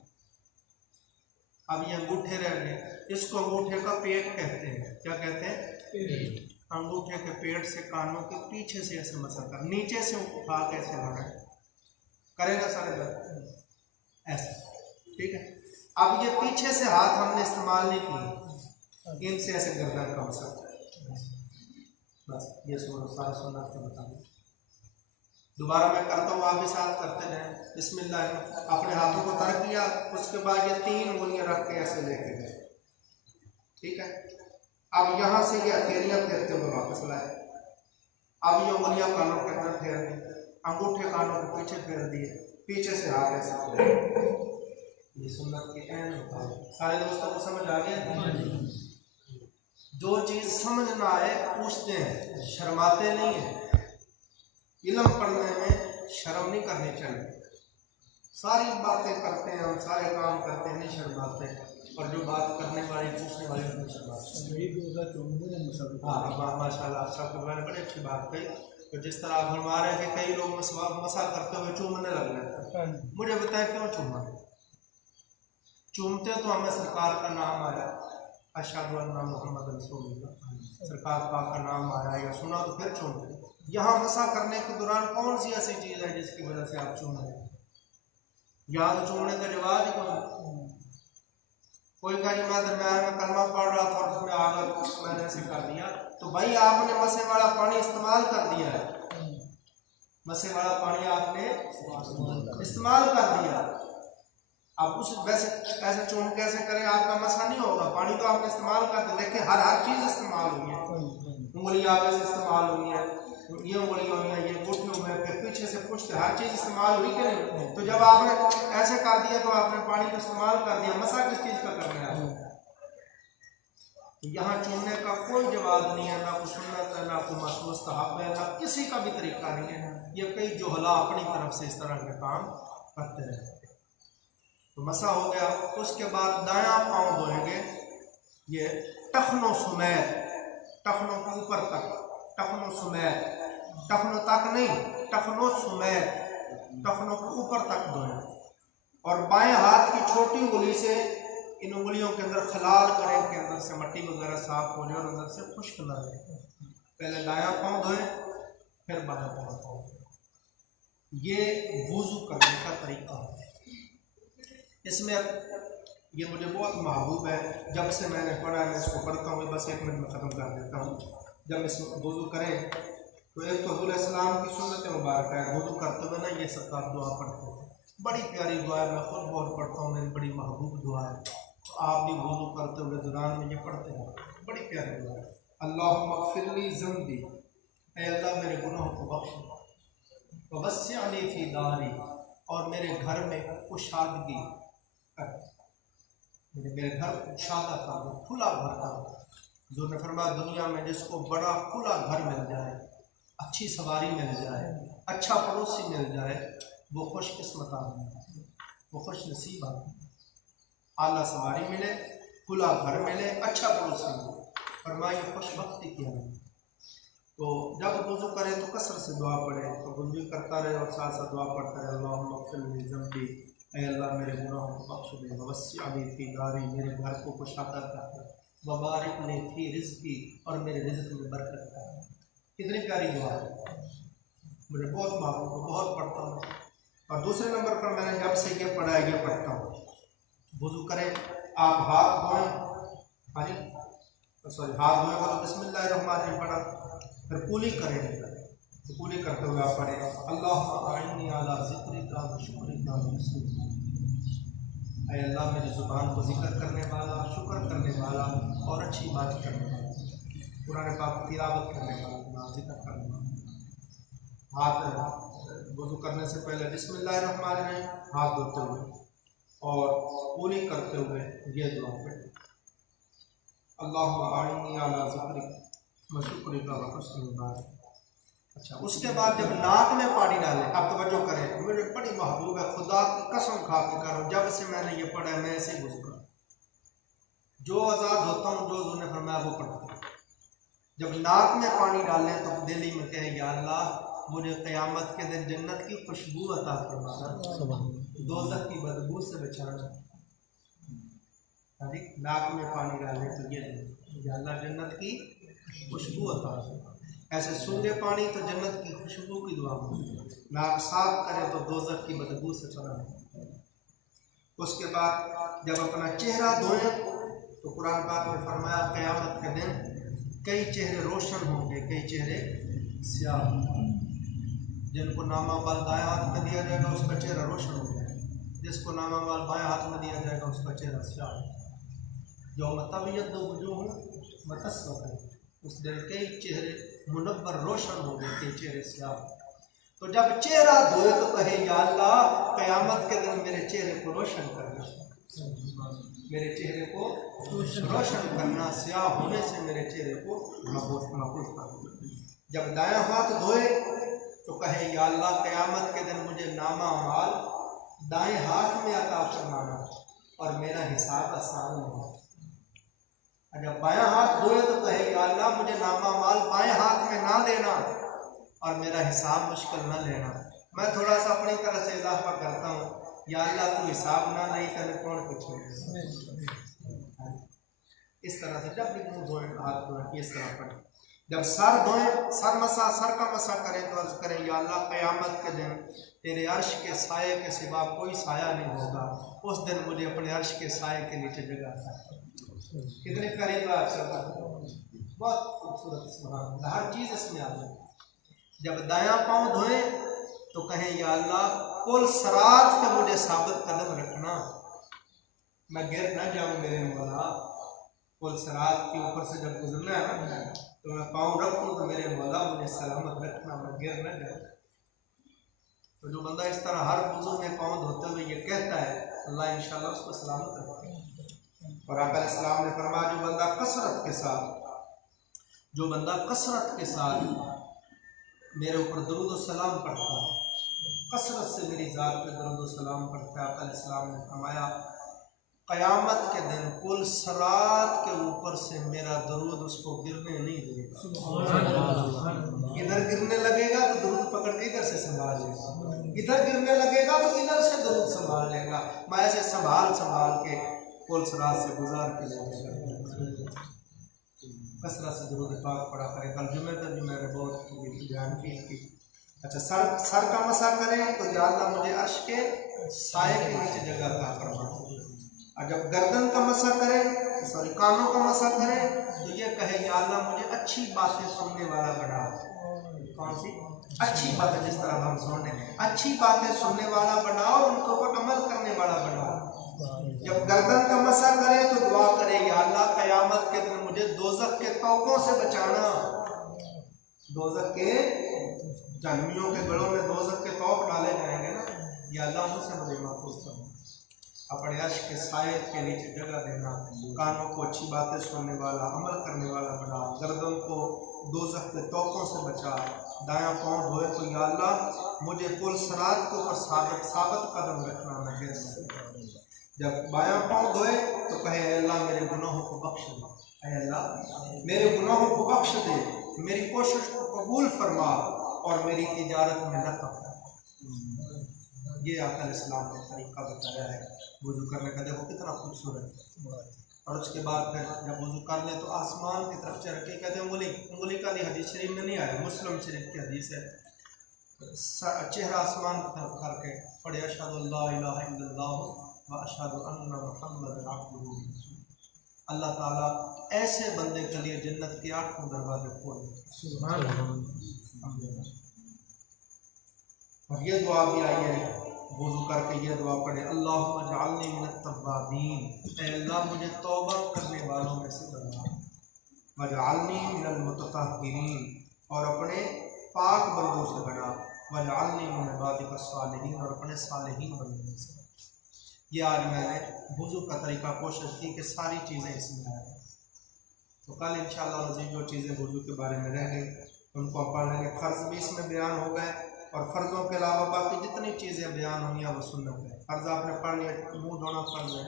अब ये अंगूठे रह गए, इसको अंगूठे का पेट कहते हैं। क्या कहते हैं? पेट। अंगूठे के पेट से कानों के पीछे से ऐसे मसा कर, नीचे से उठा के ऐसे लाना करेगा सारे दर्द ऐसे, ठीक है। अब ये पीछे से हाथ हमने इस्तेमाल नहीं किए, इनसे ऐसे गर्दन का मसा, बस ये सारा सुनना तो बता दूं। दोबारा मैं करता हूँ, आप भी साथ करते रहें। बिस्मिल्लाह, अपने हाथों को तर किया, उसके बाद ये 3 उंगलियां रख के ऐसे लेके गए, ठीक है। अब यहाँ से ये हथेलियां फेरते हुए वापस लाए। अब ये उंगलियां कानों के अंदर फेर दी, अंगूठे कानों के पीछे फेर दिए, पीछे से हाथ ऐसे फेर। ये सुन्नत की अहम होता है। सारे दोस्तों को समझ आ गया? जो चीज समझ ना आए पूछते हैं, शर्माते नहीं है। इल्म पढ़ने में शर्म नहीं करनी चाहिए। सारी बातें करते हैं हम, सारे काम करते हैं, नहीं शर्माते, और जो बात करने वाली पूछने वाली नहीं शर्माते। हाँ माशाल्लाह, अच्छा मैंने बड़ी अच्छी बात कही। तो जिस तरह आप फरमा रहे थे, कई लोग मसा करते हुए चूमने लग जाते हैं। मुझे बताएं क्यों चूमा? चूमते तो हमें सरकार का नाम आया, अशहदु अन्ना मुहम्मद रसूलुल्लाह, सरकार पाक का नाम आया या सुना तो फिर चूमते। यहाँ मसा करने के दौरान कौन सी ऐसी चीज़ है जिसकी वजह से आप चूम रहे हैं? यहाँ तो चूमने का जवाब ही कोई कहीं मैं दरम्यान में कलमा पढ़ रहा था और उसमें आकर मैंने ऐसे कर दिया, तो भाई आपने मसे वाला पानी इस्तेमाल कर दिया है, मसे वाला पानी आपने इस्तेमाल कर दिया। अब उस वैसे ऐसे चूम कैसे करें? आपका मसा नहीं होगा, पानी तो आपने इस्तेमाल कर दिया। देखिए हर चीज़ इस्तेमाल हुई है, उंगलियां आगे से इस्तेमाल हुई है, ये उंगलियां हुई है, ये घुटनों में, फिर पीछे से पुष्ट, हर चीज़ इस्तेमाल हुई कि नहीं? तो जब आपने ऐसे कर दिया तो आपने पानी को इस्तेमाल कर दिया, मसा किस चीज़ का करना है? यहाँ चूमने का कोई जवाब नहीं है, ना कोई सुन्नत है, ना कोई मुस्तहब है, ना किसी का भी तरीका नहीं है। ये कई जोहला अपनी तरफ से इस तरह के काम करते रहते हैं। तो मसा हो गया। उसके बाद दायां पाँव धोएंगे, ये टखनों समेत, टखनों के ऊपर तक, टखनों समेत, टखनों तक नहीं, टखनों समेत, टखनों के ऊपर तक धोएं। और बाएं हाथ की छोटी उंगली से इन उंगलियों के अंदर खलाल करें कि अंदर से मट्टी वगैरह साफ हो जाए और अंदर से खुश्क न रहे। पहले दायां पाँव धोएं, फिर बायां पाँव धोएं। ये वुजू करने का तरीका है। इसमें ये मुझे बहुत महबूब है, जब से मैंने पढ़ा मैं इसको पढ़ता हूँ, बस 1 मिनट में ख़त्म कर देता हूँ। जब इसमें वुजू करें तो एक तो हुज़ूर इस्लाम की सुन्नत मुबारक है, वुजू करते हुए ना ये सब आप दुआ पढ़ते हैं, बड़ी प्यारी दुआ है, मैं खुद बहुत पढ़ता हूँ, मेरी बड़ी महबूब दुआ है। तो आप भी वुजू करते हुए दौरान में ये पढ़ते हैं, बड़ी प्यारी दुआ है। अल्लाहुम्मा फ़िरली ज़ंबी, ऐ अल्लाह मेरे गुनाहों को बख्श, वस्सिअनी फ़ी दारी, और मेरे घर में कुशादगी कर, मेरे घर कुशादा कर, खुला घर कर। जो ने फरमाया दुनिया में जिसको बड़ा खुला घर मिल जाए, अच्छी सवारी मिल जाए, अच्छा पड़ोसी मिल जाए, वो खुशकिस्मत आदमी है, वो खुश नसीब आदमी है। आला सवारी मिले, खुला घर मिले, अच्छा पड़ोसी मिले, फरमाया खुशबख्ती की है। तो जब वुज़ू करे तो कसरत से दुआ पढ़े, तो वुज़ू करता रहे और साथ साथ दुआ पढ़ता रहे। अल्लाहुम्मा फ़िरली ज़ंबी ऐ अल्लाह मेरे गुनाहों को बख्श दे, ववस्सिअनी फी दारी, मेरे घर को कुशादा कर दे, वबारिक ली फी रिज़्क़ी, और मेरे रिज़्क़ में बरकत कर दे। कितनी प्यारी दुआ है, मुझे बहुत महबूब है, बहुत पढ़ता हूँ। और दूसरे नंबर पर मैंने जब से ये पढ़ा है ये पढ़ता हूँ। वुज़ू करें, आप हाथ धोएं, हाँ जी सॉरी हाथ धोएगा तो बिस्मिल्लाहिर्रहमानिर्रहीम पढ़ा, फिर कुली करें, तो कुली करते हुए आप पढ़ें अल्लाहुम्मा अइन्नी अला ज़िक्रिका व शुक्रिका व हुस्नि, ऐ अल्लाह मेरी ज़ुबान को जिक्र करने वाला, शुक्र करने वाला और अच्छी बात करने वाला, कुरान पाक तिलावत करने वाला, जिक्र करने वाला। हाथ वुज़ू करने से पहले बिस्मिल्लाहिर्रहमानिर्रहीम हाथ धोते हुए और पूरी करते हुए ये दुआ पढ़ें अल्लाहुम्मा अइन्नी अला ज़िक्रिका व शुक्रिका व हुस्नि इबादतिक। अच्छा, उसके बाद जब नाक में पानी डालें, अब तवज्जो करें, मुझे बड़ी महबूब है, खुदा की कसम खा के करो, जब से मैंने ये पढ़ा है मैं ऐसे वुज़ू करता हूँ, जो आज़ाद होता हूँ, जो उन्होंने फरमाया वो पढ़ता हूँ। जब नाक में पानी डालें तो दिली में कहें या अल्लाह मुझे क़यामत के दिन जन्नत की खुशबू अता फरमाना, दोज़ख की बदबू से बचाना। नाक में पानी डालें तो ये या अल्लाह जन्नत की खुशबू अता फरमाना। ऐसे सूंघे पानी तो जन्नत की खुशबू की दुआ मांगे, नाक साफ करें तो दोज़ख की बदबू से पनाह। उसके बाद जब अपना चेहरा धोएं तो कुरान पाक में फरमाया क़यामत के दिन कई चेहरे रोशन होंगे, कई चेहरे स्याह। जिनको नामा माल दाएं हाथ में दिया जाएगा उसका चेहरा रोशन हो जाएगा, जिसको नामा माल बाएं हाथ में दिया जाएगा उसका चेहरा स्याह। जो मतबियत वजूह मतस्वत, उस दिन कई चेहरे मुनव्वर रोशन हो गए, कई चेहरे स्याह। तो जब चेहरा धोए तो कहे या अल्लाह क़यामत के दिन मेरे चेहरे को रोशन करना, मेरे चेहरे को रोशन करना, स्याह होने से मेरे चेहरे को महफूज करना। जब दायां हाथ धोए तो कहे या अल्लाह क़यामत के दिन मुझे नामा माल दाएं हाथ में अता फरमाना और मेरा हिसाब आसान होगा। जब बायां हाथ धोए तो कहे या अल्लाह मुझे नामा माल बाएं हाथ में ना देना और मेरा हिसाब मुश्किल ना लेना। मैं थोड़ा सा अपनी तरह से इजाफा करता हूँ, या अल्लाह तू हिसाब ना नहीं तेरे कौन पूछेगा। इस तरह से जब भी मुँह धोए हाथ धोए इस तरह पढ़े। जब सर धोए, सर का मसा करें तो अर्ज करें या अल्लाह क़यामत के दिन तेरे अर्श के साये के सिवा कोई साया नहीं होगा, उस दिन मुझे अपने अर्श के साये के नीचे जगह है। कितने करीब बहुत खूबसूरत, हर चीज़ इसमें आ जाए। जब दायां पाँव धोए तो कहें या अल्लाह कुल सरात पे मुझे साबित कदम रखना, मैं गिर ना जाऊं मेरे मौला। कुल सरात के ऊपर से जब गुजरना है ना तो मैं पाँव रखूँ तो मेरे मौला मुझे सलामत रखना, मैं गिर न जाऊँ। तो जो बंदा इस तरह हर वुज़ू में पाँव धोते हुए ये कहता है अल्लाह इंशाअल्लाह उसको सलामत रखेगा। और आका अलैहिस्सलाम ने फरमाया जो बंदा कसरत के साथ मेरे ऊपर दरूद सलाम पढ़ता है, कसरत से मेरी ज़ात पे दरूद सलाम पढ़ता है, आका अलैहिस्सलाम ने फरमाया क़यामत के दिन कुल सरात के ऊपर से मेरा दरूद उसको गिरने नहीं देगा। इधर गिरने लगेगा तो दरूद पकड़ के इधर से संभाल लेगा, इधर गिरने लगेगा तो इधर से दरूद संभाल लेगा। मैं ऐसे संभाल के कुल सरात से गुजार के लेगा। कसरत से दरूद पाक पढ़ा करें। कल जुमे पर भी मैंने बहुत ध्यान की। अच्छा, सर का मसा करें तो या अल्लाह मुझे अर्श के साये के नीचे जगह अता फरमा। और जब गर्दन का मसा करें, कानों का मसा करें तो ये कहे या अल्लाह मुझे अच्छी बातें सुनने वाला बना। कौन सी अच्छी बातें? जिस तरह हम सुनने, अच्छी बातें सुनने वाला बनाओ और उनके ऊपर अमल करने वाला बनाओ। जब गर्दन का मसा करे तो दुआ करे या अल्लाह क़यामत के दिन मुझे दोज़ख के तौकों से बचाना। दोज़ख के जहन्नमियों के गलों में दोज़ख के तौक डाले जाएंगे ना, या अल्लाह उनसे मुझे महफूज करना। अपने अर्श के साये के नीचे जगह देना। कानों को अच्छी बातें सुनने वाला, अमल करने वाला बना। गर्दन को दोज़ख के तौकों से बचा। दायां पाँव धोए तो या अल्लाह मुझे कुल सरात के ऊपर साबित कदम रखना न गिर। जब बायां पाँव धोए तो कहे अल्लाह मेरे गुनाहों को बख्श दे, अल्लाह मेरे गुनाहों को बख्श दे, मेरी कोशिश को कबूल फरमा और मेरी तिजारत में नफ़ा कर। ये आका इस्लाम ने तरीका बताया है वुज़ू करने का। देखो कितना खूबसूरत। और उसके बाद फिर जब वुज़ू कर ले तो आसमान की तरफ चढ़ के कहते हैं उंगली का भी हदीस शरीफ में नहीं आया, मुस्लिम शरीफ की हदीस है। चेहरा आसमान की तरफ करके पढ़े अशहदु अल्ला इलाहा इल्लल्लाह व अशहदु अन्ना मुहम्मदन अब्दुहु व रसूलुहु। अल्लाह ताला ऐसे बंदे के लिए जन्नत के 8 दरवाजे खोले। सुभान अल्लाह। और ये दुआ भी आई है, वुज़ू करके ये दुआ पढ़े, अल्लाहुम्मा जअलनी मिनत तव्वाबीन, ऐ अल्लाह मुझे तौबा करने वालों में से बना, वजअलनी मिनल मुततहहिरीन, और अपने पाक बंदों से बना, वजअलनी मिन इबादिका सालिहीन, और अपने सालिहीन बंदों में से। ये आज मैंने वुज़ू का तरीका कोशिश की कि सारी चीज़ें इसमें आए। तो कल इंशाअल्लाह अज़ीज़ जो चीज़ें वुज़ू के बारे में रह गई उनको हम पढ़ लेंगे। फ़र्ज़ भी इसमें बयान हो गए और फ़र्ज़ों के अलावा बाकी जितनी चीज़ें बयान हुई हैं वो सुन्नत है। फ़र्ज़ आपने पढ़ लिया, मुँह धोना फ़र्ज़ है,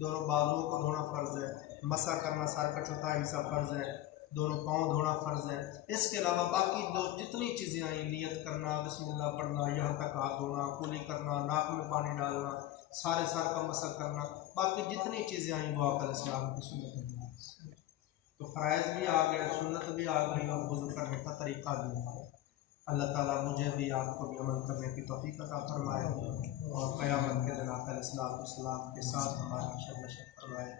दोनों बाजुओं को धोना फ़र्ज़ है, मसा करना सर का चौथा हिस्सा फ़र्ज़ है, दोनों पाँव धोना फ़र्ज़ है। इसके अलावा बाकी दो जितनी चीज़ें आई, नियत करना, बिस्मिल्लाह पढ़ना, यहाँ तक हाथ धोना, कुली करना, नाक में पानी डालना, सारे सर का मसा करना, बाकी जितनी चीज़ें आई वो आकर इस्लाम की सुन्नत है। तो फ़राइज़ भी आ गए, सुन्नत भी आ गई और वुज़ू करने का तरीका भी आ गया। अल्लाह ताला मुझे भी आपको भी अमल करने की तौफ़ीक़ अता फरमाए और क़यामत के दिन आका अलैहिस्सलाम के साथ हमारा शफ़क़त फरमाए।